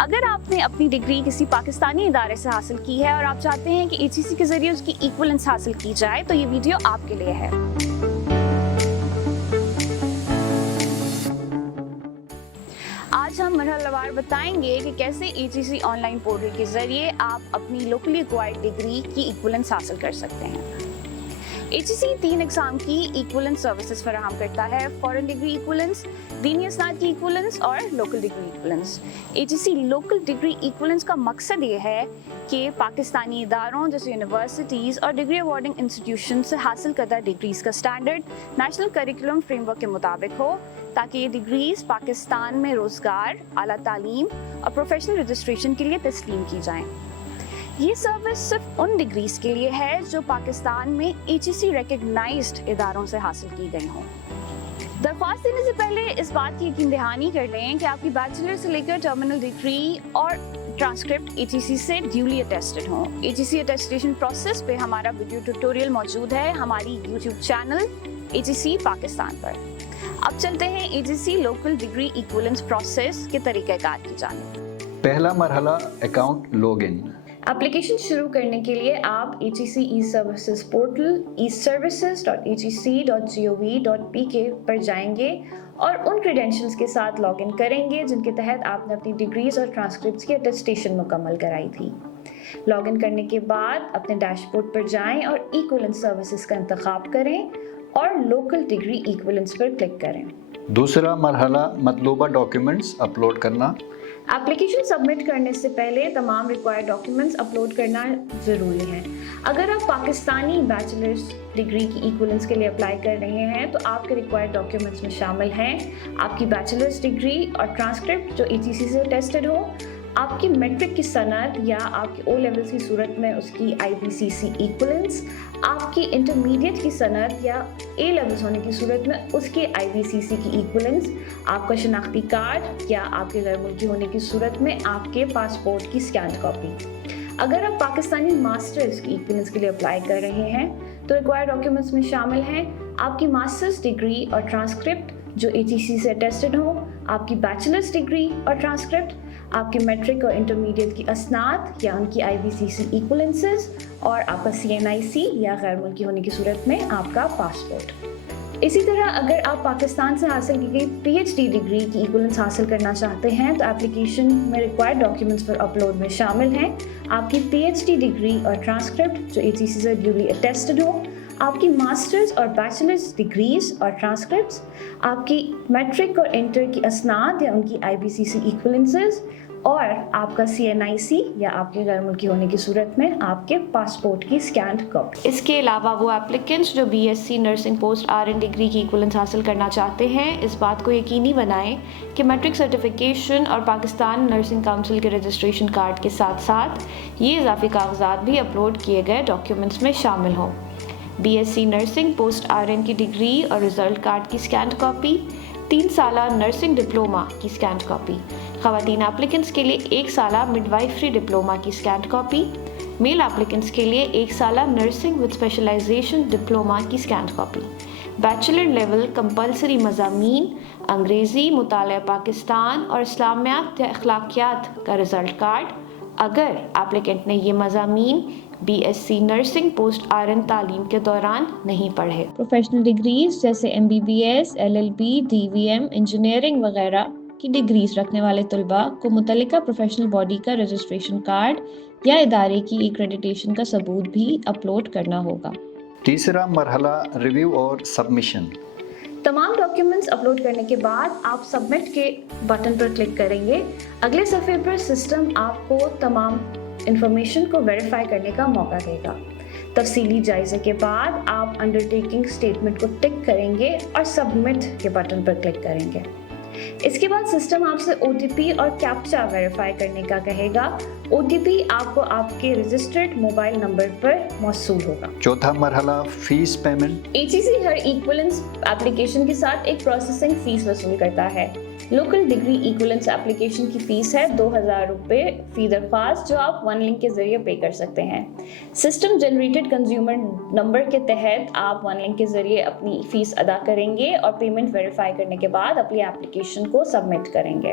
اگر آپ نے اپنی ڈگری کسی پاکستانی ادارے سے حاصل کی ہے اور آپ چاہتے ہیں کہ AGC کے ذریعے اس کی ایکولنس حاصل کی جائے تو یہ ویڈیو آپ کے لیے ہے۔ آج ہم مرحلہ وار بتائیں گے کہ کیسے AGC آن لائن پورٹل کے ذریعے آپ اپنی لوکلی ایکوائرڈ ڈگری کی ایکولنس حاصل کر سکتے ہیں۔ AGC 3 اقسام کی ایکولنس سروسز فراہم کرتا ہے: فورن ڈگری ایکولنس، دینی اسناد کی ایکولنس اور local degree equivalence. AGC local degree equivalence کا مقصد یہ ہے کہ پاکستانی اداروں جیسے یونیورسٹیز اور ڈگری ایوارڈنگ انسٹیٹیوشن سے حاصل کردہ ڈگریز کا standard national curriculum frame work کے مطابق ہو، تاکہ یہ ڈگریز پاکستان میں روزگار، اعلیٰ تعلیم اور پروفیشنل رجسٹریشن کے لیے تسلیم کی جائیں۔ یہ سروس صرف ان ڈگریز کے لیے ہے جو پاکستان میں AGC ریکگنائزڈ اداروں سے حاصل کی گئی ہوں۔ درخواست دینے سے پہلے اس بات کی یقین دہانی کر لیں کہ آپ کی بیچلر سے لے کر ٹرمینل ڈگری اور ٹرانسکرپٹ AGC سے ڈیولی اٹیسٹڈ ہوں۔ AGC اٹیسٹیشن پروسیس پہ ہمارا ویڈیو ٹیوٹوریل موجود ہے ہماری یوٹیوب چینل AGC پاکستان پر۔ اب چلتے ہیں AGC local degree equivalence process کے طریقہ کار کی جانب۔ پہلا مرحلہ اکاؤنٹ لاگ ان۔ اپلیکیشن شروع کرنے کے لیے آپ AGC ای سروسز پورٹل eservices.agc.gov.pk پر جائیں گے اور ان کریڈینشلز کے ساتھ لاگ ان کریں گے جن کے تحت آپ نے اپنی ڈگریز اور ٹرانسکرپٹس کی اٹیسٹیشن مکمل کرائی تھی۔ لاگ ان کرنے کے بعد اپنے ڈیش بورڈ پر جائیں اور ایکولنس سروسز کا انتخاب کریں اور لوکل ڈگری ایکولنس پر کلک کریں۔ دوسرا مرحلہ مطلوبہ ڈاکیومنٹس اپلوڈ کرنا۔ اپلیکیشن سبمٹ کرنے سے پہلے تمام ریکوائرڈ ڈاکیومنٹس اپلوڈ کرنا ضروری ہے۔ اگر آپ پاکستانی بیچلرز ڈگری کی ایکولنس کے لیے اپلائی کر رہے ہیں تو آپ کے ریکوائرڈ ڈاکیومنٹس میں شامل ہیں آپ کی بیچلرز ڈگری اور ٹرانسکرپٹ جو AGC سے ٹیسٹڈ ہو، آپ کی میٹرک کی سند یا آپ کے O لیولز کی صورت میں اس کی IBCC ایکولنس، آپ کی انٹرمیڈیٹ کی سند یا A لیولز ہونے کی صورت میں اس کی IBCC کی ایکولنس، آپ کا شناختی کارڈ یا آپ کے غیر ملکی ہونے کی صورت میں آپ کے پاسپورٹ کی اسکینڈ کاپی۔ اگر آپ پاکستانی ماسٹرز کی ایکولنس کے لیے اپلائی کر رہے ہیں تو ریکوائرڈ ڈاکیومنٹس میں شامل ہیں آپ کی ماسٹرز ڈگری اور ٹرانسکرپٹ جو AGC سے ٹیسٹڈ ہوں، آپ کی بیچلرز ڈگری اور ٹرانسکرپٹ، آپ کے میٹرک اور انٹرمیڈیٹ کی اسناد یا ان کی IBCC ایکولنسز اور آپ کا CNIC یا غیر ملکی ہونے کی صورت میں آپ کا پاسپورٹ۔ اسی طرح اگر آپ پاکستان سے حاصل کی گئی PhD ڈگری کی ایکولنس حاصل کرنا چاہتے ہیں تو اپلیکیشن میں ریکوائرڈ ڈاکیومنٹس پر اپلوڈ میں شامل ہیں آپ کی PhD ڈگری اور ٹرانسکرپٹ جو AGC سے ڈیولی اٹیسٹڈ ہو، آپ کی ماسٹرز اور بیچلرز ڈگریز اور ٹرانسکرپٹس، آپ کی میٹرک اور انٹر کی اسناد یا ان کی IBCC ایکولنسز اور آپ کا CNIC یا آپ کے غیر ملکی ہونے کی صورت میں آپ کے پاسپورٹ کی اسکینڈ کاپی۔ اس کے علاوہ وہ اپلیکنٹس جو BSc nursing post RN degree کی ایکولنس حاصل کرنا چاہتے ہیں اس بات کو یقینی بنائیں کہ میٹرک سرٹیفیکیشن اور پاکستان نرسنگ کونسل کے رجسٹریشن کارڈ کے ساتھ ساتھ یہ اضافی کاغذات بھی اپلوڈ کیے گئے ڈاکیومنٹس میں شامل ہوں۔ BSc نرسنگ پوسٹ RN کی ڈگری اور رزلٹ کارڈ کی اسکینڈ کاپی، 3 سالہ نرسنگ ڈپلوما کی اسکینڈ کاپی، خواتین اپلیکنٹس کے لیے 1 سالہ مڈوائفری ڈپلوما کی اسکینڈ کاپی، میل اپلیکنٹس کے لیے 1 سالہ نرسنگ وتھ اسپیشلائزیشن ڈپلوما کی اسکینڈ کاپی، بیچلر لیول کمپلسری مضامین انگریزی، مطالعہ پاکستان اور اسلامیات یا اخلاقیات کا رزلٹ کارڈ اگر اپلیکنٹ نے یہ مضامین BSc نرسنگ پوسٹ RN تعلیم کے دوران نہیں پڑھے۔ پروفیشنل ڈگریز جیسے MBBS، LLB، DVM، انجینئرنگ وغیرہ کی ڈگریز رکھنے والے طلباء کو متعلقہ پروفیشنل باڈی کا رجسٹریشن کارڈ یا ادارے کی ایکریڈیٹیشن کا ثبوت بھی اپلوڈ کرنا ہوگا۔ تیسرا مرحلہ ریویو اور سبمیشن۔ تمام ڈاکیومنٹس اپلوڈ کرنے کے بعد آپ سبمٹ کے بٹن پر کلک کریں گے۔ اگلے صفحے پر سسٹم آپ کو تمام انفارمیشن کو ویریفائی کرنے کا موقع دے گا۔ تفصیلی جائزے کے بعد آپ انڈرٹیکنگ اسٹیٹمنٹ کو ٹک کریں گے اور سبمٹ کے بٹن پر کلک کریں گے۔ اس کے بعد سسٹم آپ سے OTP اور کیپچا ویریفائی کرنے کا کہے گا۔ OTP آپ کو آپ کے رجسٹرڈ موبائل نمبر پر موصول ہوگا۔ چوتھا مرحلہ فیس پیمنٹ۔ AGC ہر ایکولنس اپلیکیشن کے ساتھ ایک پروسیسنگ فیس وصول کرتا ہے۔ لوکل ڈگری ایکولنس اپلیکیشن کی فیس ہے 2000 روپے فی درخواست جو آپ 1 لنک کے ذریعے پے کر سکتے ہیں۔ سسٹم جنریٹڈ کنزیومر نمبر کے تحت آپ 1 لنک کے ذریعے اپنی فیس ادا کریں گے اور پیمنٹ ویریفائی کرنے کے بعد اپنی اپلیکیشن کو سبمٹ کریں گے۔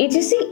HEC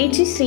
HEC